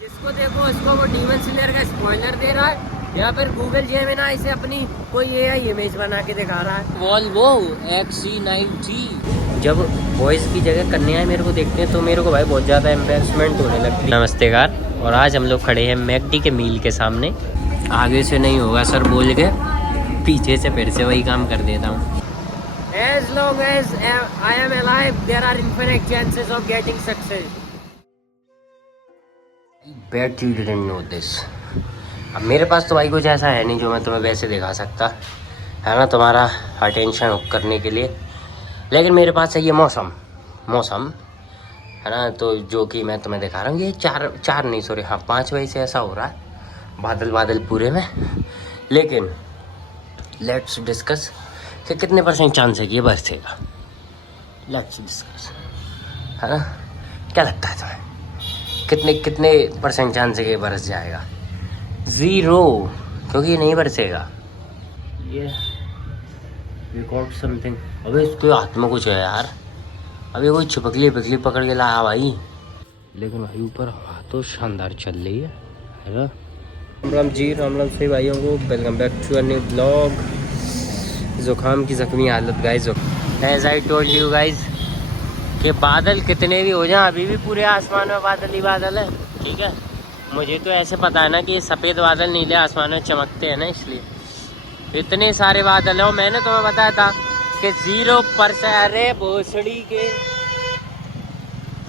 जिसको देखो उसको वो डीमन स्लेयर का स्पॉइलर दे रहा है, या फिर गूगल जेमिनी से अपनी कोई एआई इमेज बना के दिखा रहा है। Volvo XC90। जब बॉयज़ की जगह कन्याएं मेरे को देखते हैं तो मेरे को भाई बहुत ज़्यादा एम्बेरसमेंट होने लगती है। नमस्तेकार। और आज हम लोग खड़े हैं मैकडी के मील के सामने। आगे से नहीं होगा सर बोल के पीछे से फिर से वही काम कर देता हूँ। As long as I am alive, there are infinite chances of getting success. Bet you didn't know this. अब मेरे पास तो भाई कुछ ऐसा है नहीं जो मैं तुम्हें वैसे दिखा सकता है ना, तुम्हारा अटेंशन हुक करने के लिए। लेकिन मेरे पास है ये मौसम है ना, तो जो कि मैं तुम्हें दिखा रहा हूँ। ये चार नहीं सॉरी 5 बजे से ऐसा हो रहा है, बादल पूरे में। लेकिन लेट्स डिस्कस कि कितने % चांस है कि ये बरसेगा। लेट्स डिस्कस, है ना। क्या लगता है तुम्हें कितने % चांस है कि बरस जाएगा? 0, क्योंकि ये नहीं बरसेगा। ये रिकॉर्ड समथिंग। अबे इसके हाथ में कुछ है यार, अभी कोई छिपकली पिकली पकड़ के लाया भाई। लेकिन भाई ऊपर हवा तो शानदार चल रही है ना। राम जी, राम सही भाइयों को welcome back to a new blog. जुकाम की जख्मी हालत guys. As I told you guys कि बादल कितने भी हो जाए अभी भी पूरे आसमान में बादल ही बादल है, ठीक है। मुझे तो ऐसे पता है ना कि सफ़ेद बादल नीले आसमान में चमकते हैं ना, इसलिए इतने सारे बादल हैं। और मैंने तुम्हें बताया था कि 0%, अरे भोसड़ी के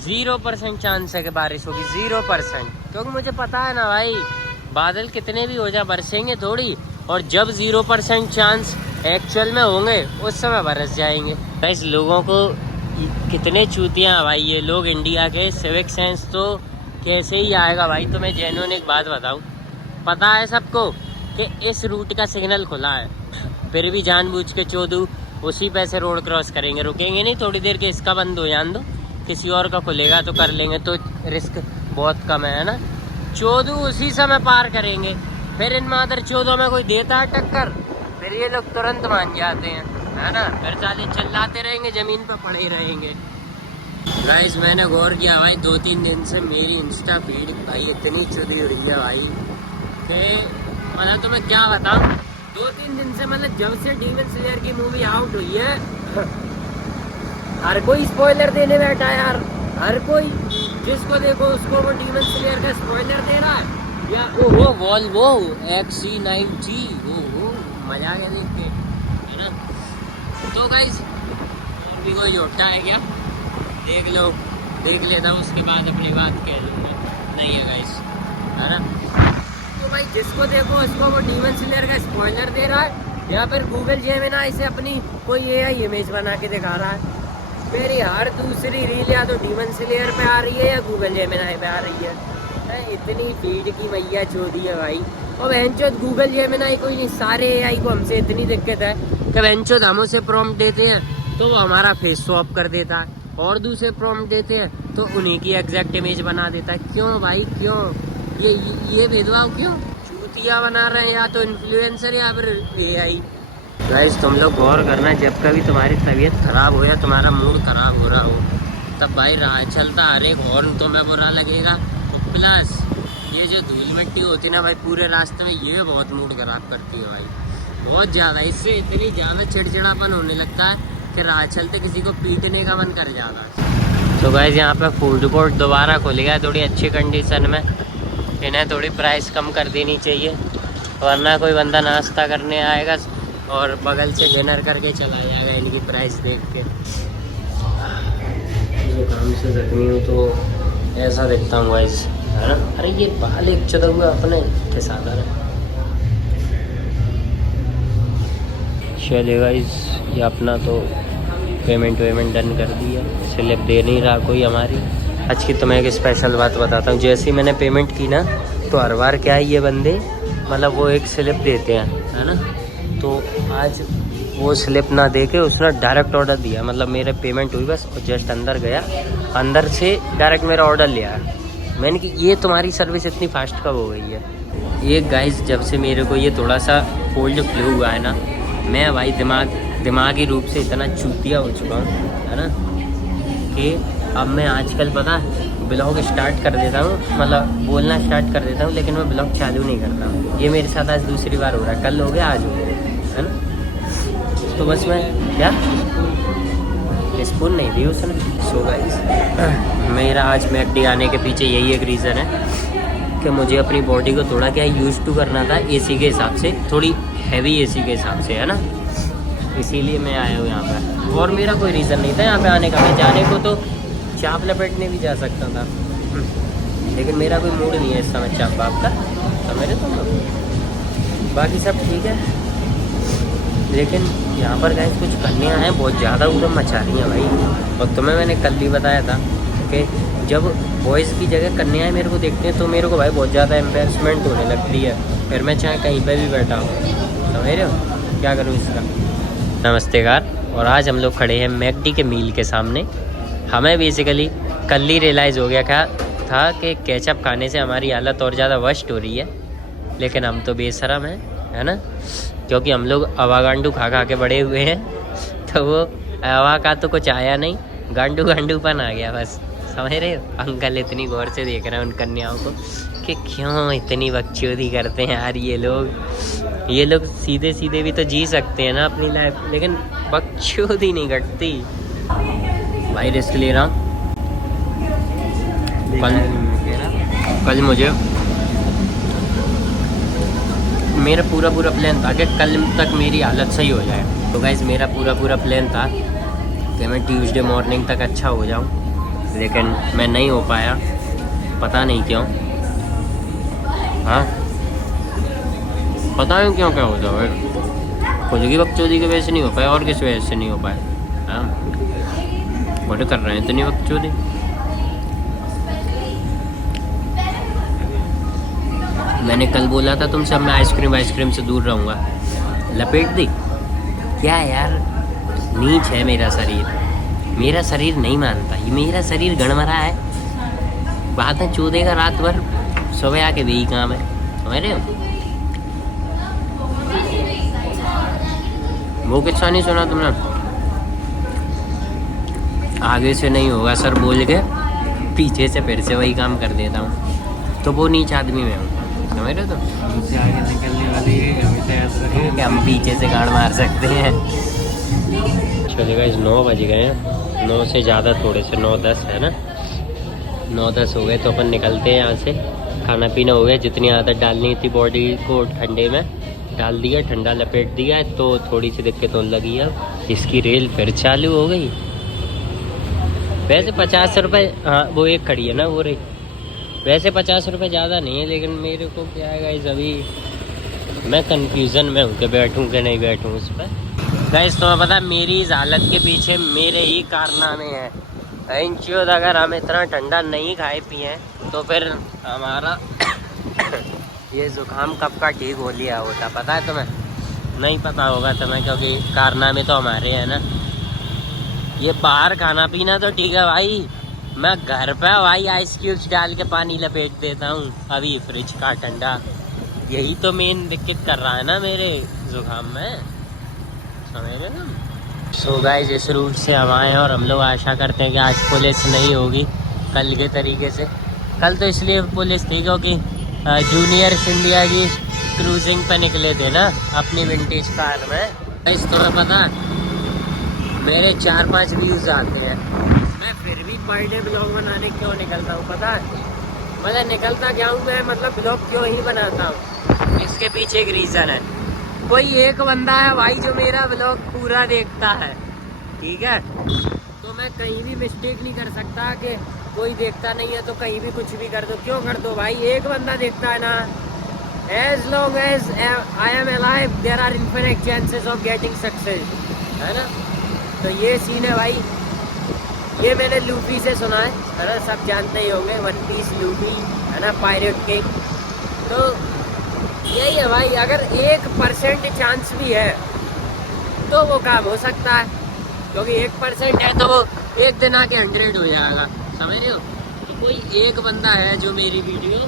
0% चांस है कि बारिश होगी। 0%, क्योंकि मुझे पता है ना भाई, बादल कितने भी हो जाए बरसेंगे थोड़ी। और जब 0% चांस एक्चुअल में होंगे उस समय बरस जाएंगे। इस लोगों को कितने चूतियाँ भाई ये लोग इंडिया के। सिविक सेंस तो कैसे ही आएगा भाई। तो मैं जेन्युइन एक बात बताऊँ, पता है सबको कि इस रूट का सिग्नल खुला है, फिर भी जानबूझ के चोदू उसी पे से रोड क्रॉस करेंगे। रुकेंगे नहीं थोड़ी देर के इसका बंद हो जान दो, किसी और का खुलेगा तो कर लेंगे, तो रिस्क बहुत कम है ना। चोदू उसी समय पार करेंगे। फिर इन मादर चोदों में कोई देता है टक्कर, फिर ये लोग तुरंत मान जाते हैं, है ना। फिर साले चिल्लाते रहेंगे, ज़मीन पर पड़े ही रहेंगे। गाइस मैंने गौर किया भाई, 2-3 दिन से मेरी इंस्टा फीड भाई इतनी चुदी हुई है भाई कि मतलब तुम्हें क्या बताऊँ। 2-3 दिन से मतलब जब से डीमन स्लेयर की मूवी आउट हुई है हर कोई स्पॉइलर देने बैठा है यार। हर कोई जिसको देखो उसको वो डीमन स्लेयर का स्पॉइलर दे रहा है। या ओहो वॉल्वो XC90, ओहो मजा आ गया देख के, है ना। तो गाइस और भी कोई जोटा है क्या? देख लेता हूँ, उसके बाद अपनी बात कह लूँगा। नहीं है गाइस, है ना। तो भाई जिसको देखो उसको वो डीमन स्लेयर का स्पॉइलर दे रहा है, या फिर गूगल जेमिनी से अपनी कोई एआई इमेज बना के दिखा रहा है। मेरी हर दूसरी रील या तो डीमन स्लेयर पे आ रही है या गूगल जेमिनी पे आ रही है। इतनी फीड की मैया चोदी है भाई। और बहनचोद गूगल जेमिनी कोई नहीं, सारे एआई को हमसे इतनी दिक्कत है कि बहनचोद हम उसे प्रॉम्प्ट देते हैं तो वो हमारा फेस स्वैप कर देता है, और दूसरे प्रॉम्प्ट देते हैं तो उन्हीं की एग्जैक्ट इमेज बना देता है। क्यों भाई क्यों? ये भेदभाव क्यों? चूतिया बना रहे हैं या तो इन्फ्लुएंसर या फिर एआई। गाइस तुम लोग गौर करना, जब कभी तुम्हारी तबीयत खराब हो या तुम्हारा मूड खराब हो रहा हो, तब भाई राह चलता हर एक हॉर्न तुम्हें बुरा लगेगा। प्लस ये जो धूल मिट्टी होती है ना भाई पूरे रास्ते में, ये बहुत मूड खराब करती है भाई, बहुत ज़्यादा। इससे इतनी ज़्यादा चिड़चिड़ापन होने लगता है कि राह चलते किसी को पीटने का मन कर जाता है। तो गाइस यहाँ पे फूड कोर्ट दोबारा खुल गया थोड़ी अच्छी कंडीशन में। इन्हें थोड़ी प्राइस कम कर देनी चाहिए, वरना कोई बंदा नाश्ता करने आएगा और बगल से डिनर करके चला जाएगा इनकी प्राइस देख के। जो काम से जख्मी हूँ तो ऐसा देखता हूँ गाइस, है ना। अरे ये बाल एक चुदा हुआ अपने के साथ है। चलिए गाइस ये अपना तो पेमेंट डन कर दिया, स्लिप दे नहीं रहा कोई हमारी। आज की तो मैं एक स्पेशल बात बताता हूँ। जैसे ही मैंने पेमेंट की ना, तो हर बार क्या है ये बंदे मतलब वो एक स्लिप देते हैं, है ना। तो आज वो स्लिप ना दे के उसने डायरेक्ट ऑर्डर दिया, मतलब मेरे पेमेंट हुई बस और जस्ट अंदर गया, अंदर से डायरेक्ट मेरा ऑर्डर लिया। मैंने कि ये तुम्हारी सर्विस इतनी फास्ट कब हो गई है? ये गाइस जब से मेरे को ये थोड़ा सा कोल्ड फ्लू हुआ है ना, मैं भाई दिमागी रूप से इतना चूतिया हो चुका हूँ, है ना, कि अब मैं आजकल पता ब्लॉग स्टार्ट कर देता हूँ, मतलब बोलना स्टार्ट कर देता हूँ, लेकिन मैं ब्लॉग चालू नहीं करता हूँ। ये मेरे साथ आज दूसरी बार हो रहा है, कल हो गया, आज हो गया, है ना। तो बस मैं क्या स्पून नहीं दी उसने। सो गाइस मेरा आज मैकडी आने के पीछे यही एक रीज़न है कि मुझे अपनी बॉडी को थोड़ा क्या यूज टू करना था एसी के हिसाब से, थोड़ी हैवी एसी के हिसाब से, है ना। इसीलिए मैं आया हूँ यहाँ पर, और मेरा कोई रीज़न नहीं था यहाँ पे आने का। मैं जाने को तो चाप लपेटने भी जा सकता था, लेकिन मेरा कोई मूड नहीं है इस समय चाप बाप का, समझ रहे तुम। बाकी सब ठीक है, लेकिन यहाँ पर गाइस कुछ कन्या हैं बहुत ज़्यादा उधम मचा रही हैं भाई। और तुम्हें मैंने कल भी बताया था कि जब बॉयज़ की जगह कन्याएं मेरे को देखते हैं तो मेरे को भाई बहुत ज़्यादा एम्बेरसमेंट होने लगती है, फिर मैं चाहे कहीं पर भी बैठा हूँ, समझ रहे हो, क्या करूँ इसका। नमस्तेकार। और आज हम लोग खड़े हैं मैकडी के मील के सामने। हमें बेसिकली कल ही रियलाइज़ हो गया था कि केचप खाने से हमारी हालत और ज़्यादा वर्स्ट हो रही है, लेकिन हम तो बेशरम हैं, है ना, क्योंकि हम लोग अवा गांडू खा खा के बड़े हुए हैं, तो वो अवा का तो कुछ आया नहीं, गांडू गांडूपन आ गया बस, समझ रहे हो। अंकल इतनी गौर से देख रहे हैं उन कन्याओं को कि क्यों इतनी बकचोदी करते हैं यार ये लोग सीधे सीधे भी तो जी सकते हैं ना अपनी लाइफ, लेकिन बकचोदी नहीं घटती भाई। रिस्क ले रहा हूँ। कल मुझे मेरा पूरा प्लान था कि कल तक मेरी हालत सही हो जाए। तो गाइस मेरा पूरा प्लान था कि मैं ट्यूसडे मॉर्निंग तक अच्छा हो जाऊं, लेकिन मैं नहीं हो पाया, पता नहीं क्यों। हाँ पता नहीं क्यों क्या होता है, खुद की बकचोदी की वजह से नहीं हो पाया और किस वजह से नहीं हो पाया। हाँ बड़े कर रहे हैं इतनी बकचोदी। मैंने कल बोला था तुमसे अब मैं आइसक्रीम से दूर रहूँगा, लपेट दी क्या यार। नीच है मेरा शरीर नहीं मानता, ये मेरा शरीर गड़मड़ा है। बात है चूदेगा रात भर, सुबह आके वही काम है, समझ रहे हो। वो किस्सा नहीं सुना तुमने, आगे से नहीं होगा सर बोल के पीछे से फिर से वही काम कर देता हूँ, तो वो नीच आदमी में हूँ, समझ रहे हो। तो हमसे आगे निकलने वाली है, क्या हम पीछे से गाड़ मार सकते हैं। चलिए गाइस 9 बज गए हैं, 9 से ज़्यादा थोड़े से 9-10 है ना, 9-10 हो गए तो अपन निकलते हैं यहाँ से। खाना पीना हो गया, जितनी आदत डालनी थी बॉडी को ठंडे में डाल दिया, ठंडा लपेट दिया, तो थोड़ी सी दिक्कत होने लगी है। इसकी रेल फिर चालू हो गई। वैसे 50 रुपये, हाँ वो एक खड़ी है ना वो रही, वैसे 50 रुपये ज़्यादा नहीं है, लेकिन मेरे को क्या है गाइस अभी मैं कंफ्यूजन में हूँ कि बैठूँ कि नहीं बैठूँ उस पर। गाइस तुम्हें पता है मेरी इस हालत के पीछे मेरे ही कारनामे हैं। इंचोद अगर हम इतना ठंडा नहीं खाए पिए तो फिर हमारा ये ज़ुकाम कब का ठीक हो लिया होता, पता है तुम्हें। नहीं पता होगा तुम्हें, क्योंकि कारनामे तो हमारे हैं ना। ये बाहर खाना पीना तो ठीक है भाई, मैं घर पे भाई आइस क्यूब्स डाल के पानी लपेट देता हूँ अभी फ्रिज का ठंडा। यही तो मेन दिक्कत कर रहा है ना मेरे जुकाम में, समझ रहे ना। सो गाइस इस रूट से हम आए हैं और हम लोग आशा करते हैं कि आज पुलिस नहीं होगी कल के तरीके से। कल तो इसलिए पुलिस थी क्योंकि जूनियर्स इंडिया की क्रूजिंग पे निकले थे ना अपनी विंटेज कार में। गाइस तुम्हें पता मेरे 4-5 व्यूज़ आते हैं, मैं फिर भी पर डे ब्लॉग बनाने क्यों निकलता हूँ पता है। मतलब निकलता क्या हूँ मैं, मतलब ब्लॉग क्यों ही बनाता हूँ, इसके पीछे एक रीज़न है। कोई एक बंदा है भाई जो मेरा ब्लॉग पूरा देखता है, ठीक है, तो मैं कहीं भी मिस्टेक नहीं कर सकता कि कोई देखता नहीं है तो कहीं भी कुछ भी कर दो। क्यों कर दो भाई, एक बंदा देखता है ना। As long as I am alive there are infinite chances of getting success, है ना। तो ये सीन है भाई, ये मैंने लूफी से सुना है ना, सब जानते ही होंगे, वन पीस लूफी है ना, पायरेट किंग। तो यही है भाई, अगर 1% चांस भी है तो वो काम हो सकता है, क्योंकि 1% है तो वो एक दिन आके 100 हो जाएगा, समझ रहे हो। तो कोई एक बंदा है जो मेरी वीडियो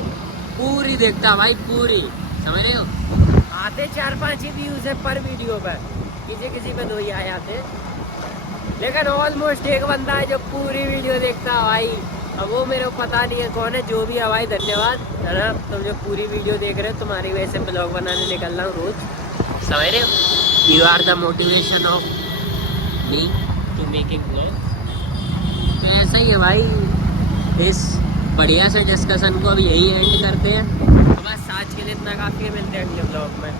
पूरी देखता भाई, पूरी, समझ रहे हो। आते 4-5 ही व्यूज है पर वीडियो पर, किसी पे 2 ही आए आते, लेकिन ऑलमोस्ट एक बंदा है जो पूरी वीडियो देखता है भाई। अब वो मेरे को पता नहीं है कौन है, जो भी है भाई धन्यवाद है ना, तुम जो पूरी वीडियो देख रहे हो, तुम्हारी वजह से ब्लॉग बनाने निकल रहा हूँ रोज, समझ रहे हो। You are the motivation of me to making blog. तो ऐसा ही है भाई, इस बढ़िया से डिस्कशन को अब यही एंड करते हैं। तो बस आज के लिए इतना काफ़ी है, मिलते हैं अगले ब्लॉग में।